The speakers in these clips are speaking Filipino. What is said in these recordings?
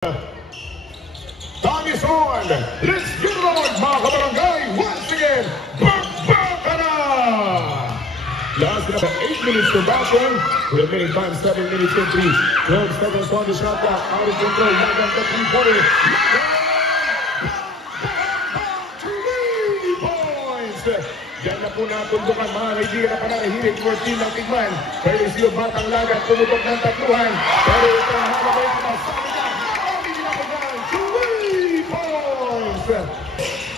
Time is on! Let's get it on, mga kabarangay! Once again, Bakbaka na! Last na 8 minutes to battle. Remaining time 7 minutes and 12 seconds on the shot clock. Out of control, Lagan to 3-pointer. 3 points! Diyan na po natundukan mga kaibigan na pananahilig for team ng Tigman. Pero siyo Batang Lagan tumutok ng tatluhan. Pero ito ang halabay na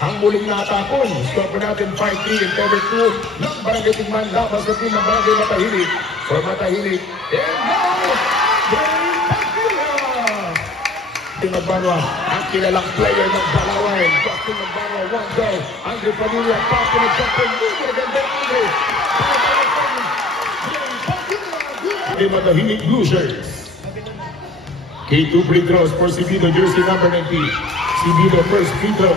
ang muling natakon. Stop natin 5-3 in cover 2 ng Barangay Tigman laban sa team ng Barangay Matahilig. For Matahilig, and now, Justin Magbanwa, ang kilalang player ng Balawan. Justin Magbanwa, one goal. Andre Padilla, pass to the Justin. Maganda Andre. Matahilig Blue Shirts. K2 free throws for Sibido, jersey number 19. Sibido first free throw.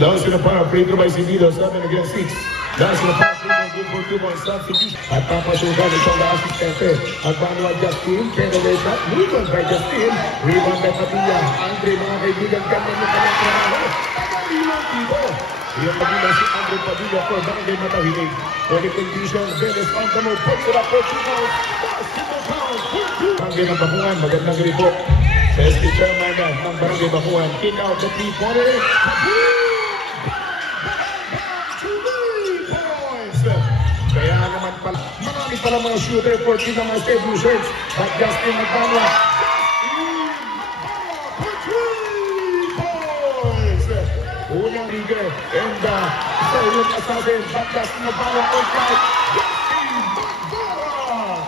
Last in the power, free throw by Sibido, 7 against 6. Last in the power, free throw, good for 2 points, substitution. At papasukan itong na asistente. Magbanwa Justin, penalty shot, movement by Justin. Rebound by Padilla. Andre, mga kaibigan, ganda mo kanyang trabaho. Tagalilang dito. Yung Padilla si Andre Padilla for Barangay Matahilig. For the condition, Dennis on the move, puts it up for 2 points. Basketball count, 4-2. Barangay ng Bakuan, magandang grito. Sa SK Chairman ng Barangay Bakuan, kick out the 3-pointer. Kaya naman pala, marami pala mga shooter for team ng mga Blue Shirts. But Justin Magbanwa, for 3 points! Unang rigger, and sa unang assassin, but Justin Magbanwa on side. Justin Magbanwa!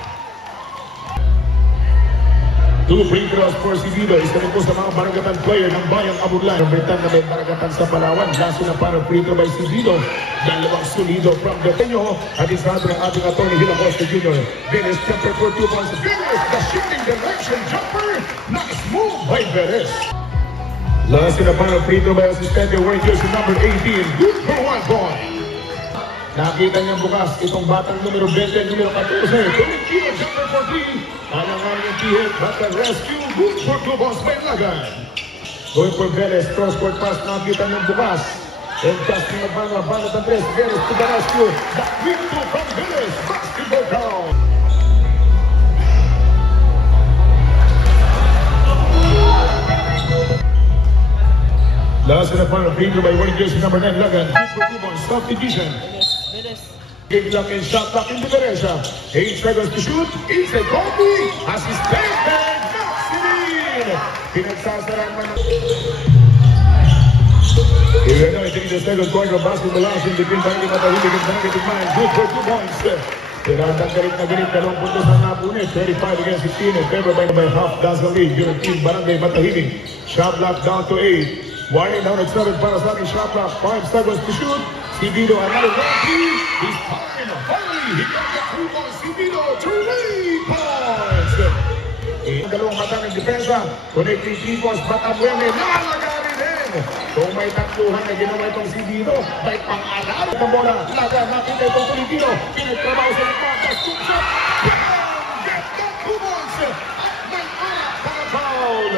2 free throws for Sibido. Isa rin po sa mga barangatan player ng Bayang Aburlan. Britan na may barangatan sa Palawan. Laso na para free throw by Sibido. Dalawang solido from the Peño. At isa natin ang ating attorney Hilacosta Jr. Beres jumper for 2 points. Beres, the shifting direction jumper. Nice move by Beres. Laso na para free throw by assistente wearing jersey number 18. Good for 1 point. Nakita niyang bukas itong batang numero 20, numero 14. Tolentino jumper for 3. Alangan yung T-hit, but the rescue, good for 2 balls by Lagan. Going for Veles, cross-court pass, nakita niyang bukas. And Justin Magbanwa, Banat Andres, Veles to the rescue. The quick two from Veles, basketball count. Last in the final free throw by wearing jersey number 9, Lagan. Good for 2 balls, substitution. Game clock and shot clock in differential. 8 seconds to shoot. Inside Kobe. Assisted. Maximil. Pinagsasaran man. Here we go. Into the second quarter of basketball action between Barangay Matahilig and Barangay Tigman. Good for 2 points. Pinagdang garit na garit. 2 puntos ang napunit. 35 against 16. In favor by half dozen lead. Unit team Barangay Matahilig. Shot clock down to 8. Winding down at 7 para sa ating shot clock. 5 seconds to shoot. Sibido, another one-two. He's fine. Finally, he got the 3 points. Sibido, 3 points. Ang dalawang mata ng depensa. Connecting 3 points. Batabuene, nalagari din. Kung may takluhan na ginawa itong Sibido, may pang-aral. Ang bola, laga, nakita itong Tolentino. Pinagtrabaho sa likod. That's 2 shots. Get the 2 points. At may anak para foul.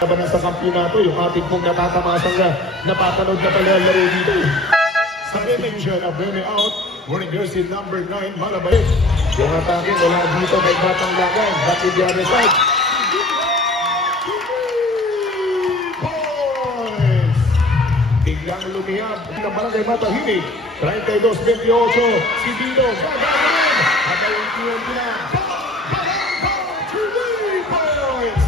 Laban sa kampyonato, yung ating pong natatamasang na napapanood na palalaro dito. Substitution of Bene out, wearing jersey number 9, Malabay. Yung atake wala dito kay Batang Lagan, back to the other side. 3 points! Biglang lumiyab ng Barangay Matahilig. 32-28, Sibido, gagawin! At ayun TNT na. 3 points!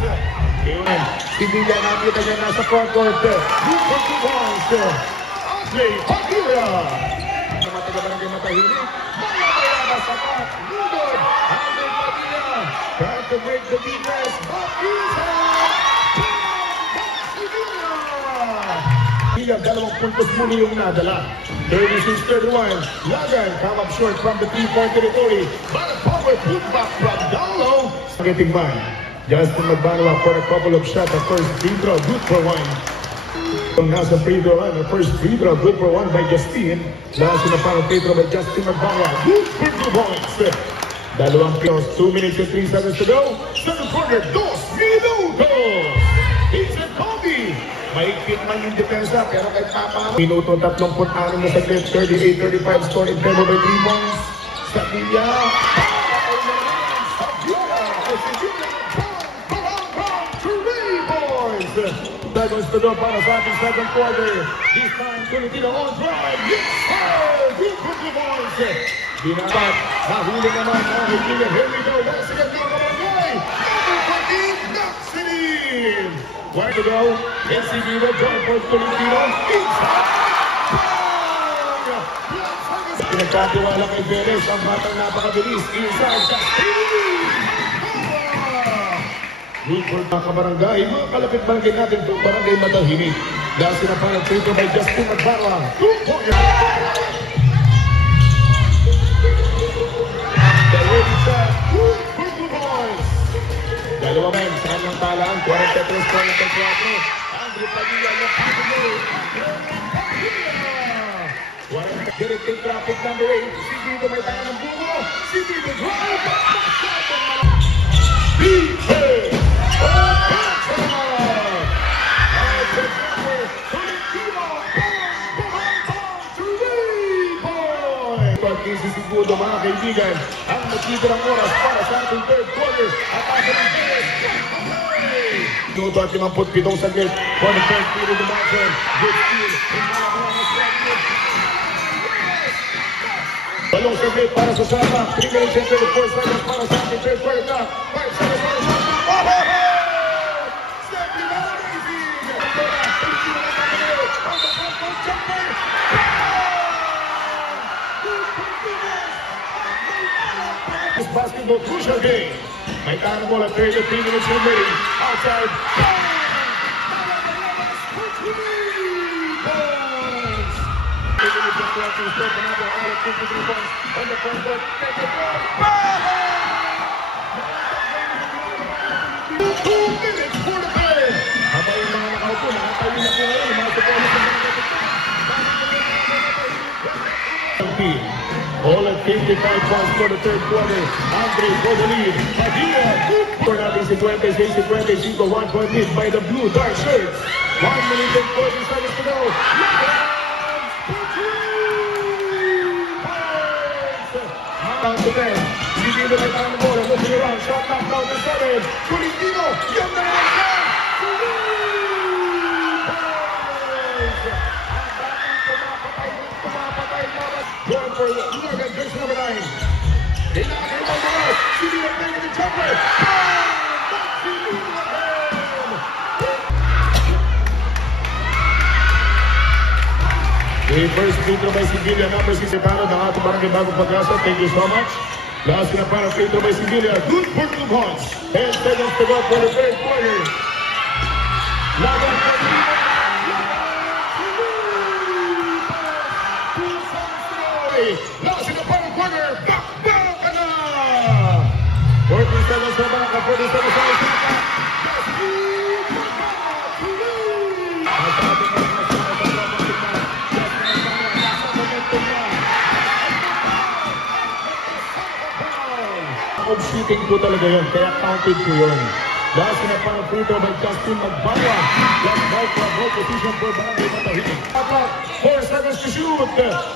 Yun, Sibido nakita niya nasa front court. Good for 2 points. Andre Padilla. Mga taga-Barangay Matahilig. Malabay sa top. Good. Andre Padilla. Trying to break the defense. But inside. Padilla. Dalawang puntos muli yung nadala. 36-31. Lagan come up short from the 3-point territory. But a power putback from down low. Getting by Justin Magbanwa for a couple of shots. The first free throw. Good for 1. Nasa free throw line, the first free throw, good for 1 by Justin. Last in the final free throw by Justin Magbanwa, good for 2 points. Dalawang pilos, 2 minutes and 3 seconds to go. Second quarter, 2 minutos. Vincent Kobe. Maigpit man yung depensa, pero kay Papa. Minuto 36 na saglit, 38-35 score in favor by 3 points. Sa Villa. Seconds to go para sa ating second quarter. This time, Tolentino on drive. Yes, sir! Good points. Binabat. Nahuli naman ang Higilan. Here we go. Once again, Kabarangay. Number 20, knocks it in. Where to go? NCB will join for Tolentino. Inside. Pinagkatiwala kay Perez. Ang batang napakabilis. Inside. Wilford na Kabarangay. Mga kalapit barangay natin itong barangay Matahimik. Dahil sila pa nag-trito by Justin Magbarra. 2 points. Dalawa men sa kanyang talaan, 43-44. Andre Padilla, Directing traffic number 8. Si Dito may tayo ng bungo. Si Dito drive. B.A. Segundo mga kaibigan, ang nakita ng oras para sa ating third quarter at asa ng Perez. Minuto at 57 saglit for the third period of action. Good steal. Balong saglit para sa Sapa. 3 minutes and 34 seconds para sa ating third quarter na. 5 seconds para sa Sapa. Stephanie Malarisi. On the front court jumper. This basketball crucial game. May tanong bola, 33 minutes remaining. Outside. On the front court. 2 minutes for the play. Habang yung mga nakaupo, nakatayo na po ngayon. Mga supporters ng mga all at 55 points for the third quarter. Andre for the lead. Padilla. For natin si 26-25, 1 point lead by the blue dark shirts. 1 minute and 40 seconds to go. Down to 10. Hindi na tayo ng bola. Looking around. Shot knock down to 7. Tolentino. Yung na lang. Going for Morgan, jersey number 9. They knock him on the right. CD is making the jumper. The first free throw by Sibilia, number 6, Italo, ng ating barangay Bagong Pag-asa. Thank you so much. Last na para free throw by Sibilia. Good for 2 points. 10 seconds to go for the third quarter. Laban for Last in the final quarter, back, and 14 seconds sa baka, 40 seconds sa Osaka. Shooting ko talaga yun, kaya counted ko yun. Last in the final free throw by Justin Magbarra. Last ball for a ball position for Barangay Matahimik. 4 seconds to shoot.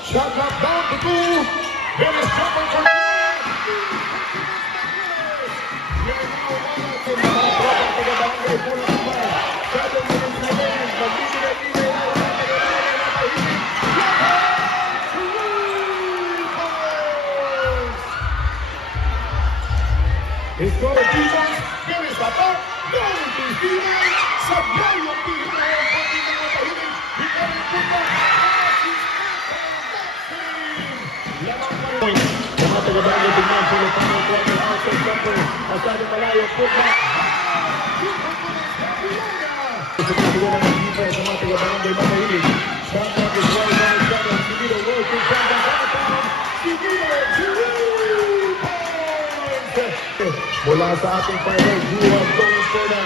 Shot clock down to 2. Dennis jumper for the Score of defense, Dennis attack, going to Steven, sablay yung tira ng pagkain ng Matahimik. Recovery football, lamang pa rin. Mga taga-bagay tingnan for the final quarter, outside jumper, masyadong malayo, football. Sa pagkakuha ng defense, sa mga taga-bagay Matahimik. Shot clock is right on the shadow, Sibido working from the downtown, Sibido, mula sa ating final, you are going for the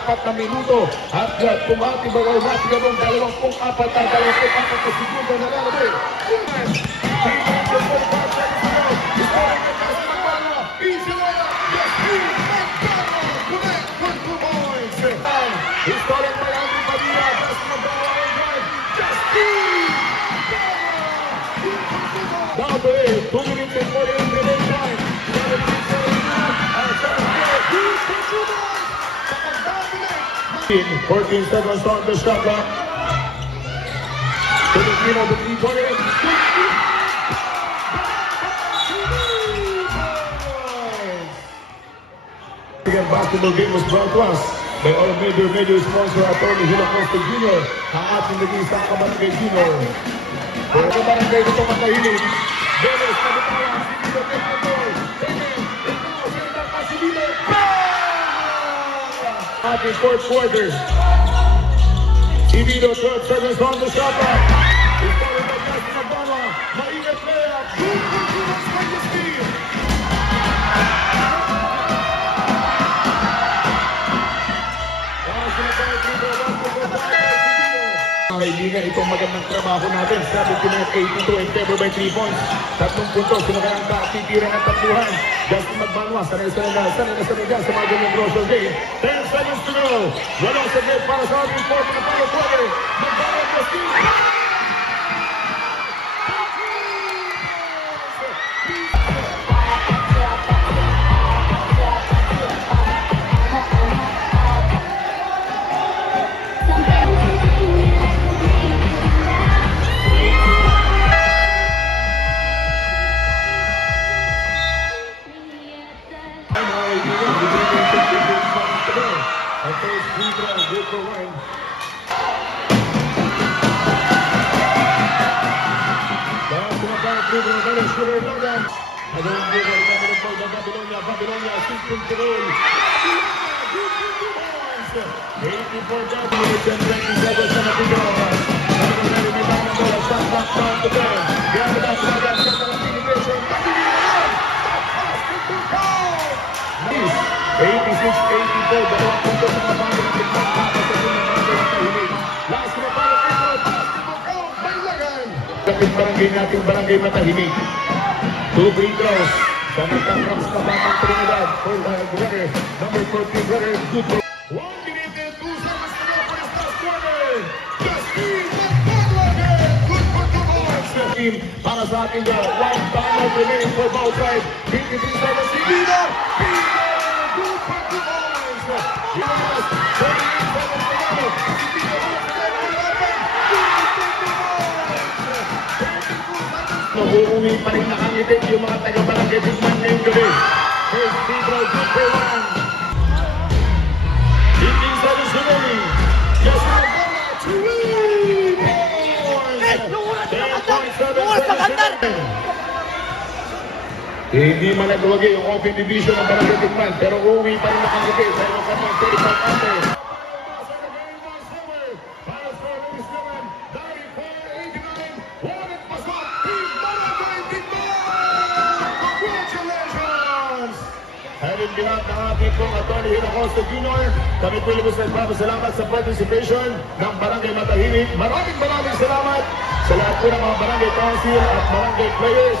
4 na minuto at kung ating bagay natin gabong 24 na segundo na lalabay. 14 seconds on the shot clock. Filipino, the 3-pointer. The basketball game was brought to us by our major sponsor, Atty. Hilo Costa Jr., ang ating naging isang kabarangay Jr. Pero kabarangay dito matahilig. Beles, Kabitawa, Silvio, Tecnatol, Silvio, ating fourth quarter. Silvio, 12 seconds on the shot clock. It's followed by Justin Abama. Maingat layup. Good performance from the team. Kaibigan, itong magandang trabaho natin. 79-82 in favor by 3 points. 3 puntos, sinukarang titira ng tatluhan. Justin Magbanwa, sanay na sa mga ganyang Rosso game. 10 seconds to go. Wala sa game para sa ating 4th na final quarter. Magbanwa, Justin. Babylonia, 16 to goal. 84 Japanese and 27 sa Napino. Shot clock down to 10. Grab it up, celebration. 86-84, dalawang puntos sa kapangin ng pagkakata sa pinag-pagkakatahilig. Last na para ito, basketball count, Bailagan. Kapit barangay natin, barangay Matahilig. 2 free throws. Sa nagtangrams na batang Trinidad. Number 14, Brother, good throw. 1 minute and 2 seconds to go for this last quarter. Justin Magbanwa, good for 2 points. Team para sa ating one timeout remaining for both sides. 53 seconds, Silvino. Good for 2 points. Yes, 28 seconds to go. Silvino once again, uuwi pa rin nakangitin yung mga taga-barangay Bigman ngayong gabi. First free throw, good for 1. 15 seconds remaining. Just Magbanwa, 3 points. 10.7 seconds. Hindi man nagwagi yung open division ng barangay Bigman, pero uuwi pa rin nakangitin sa iyong kamang 35 ante. Bilang ng ating pong Atty. Hilo Costa Jr. Kami po ilubos na salamat sa participation ng Barangay Matahilig. Maraming salamat sa lahat po ng mga Barangay Council at Barangay Players.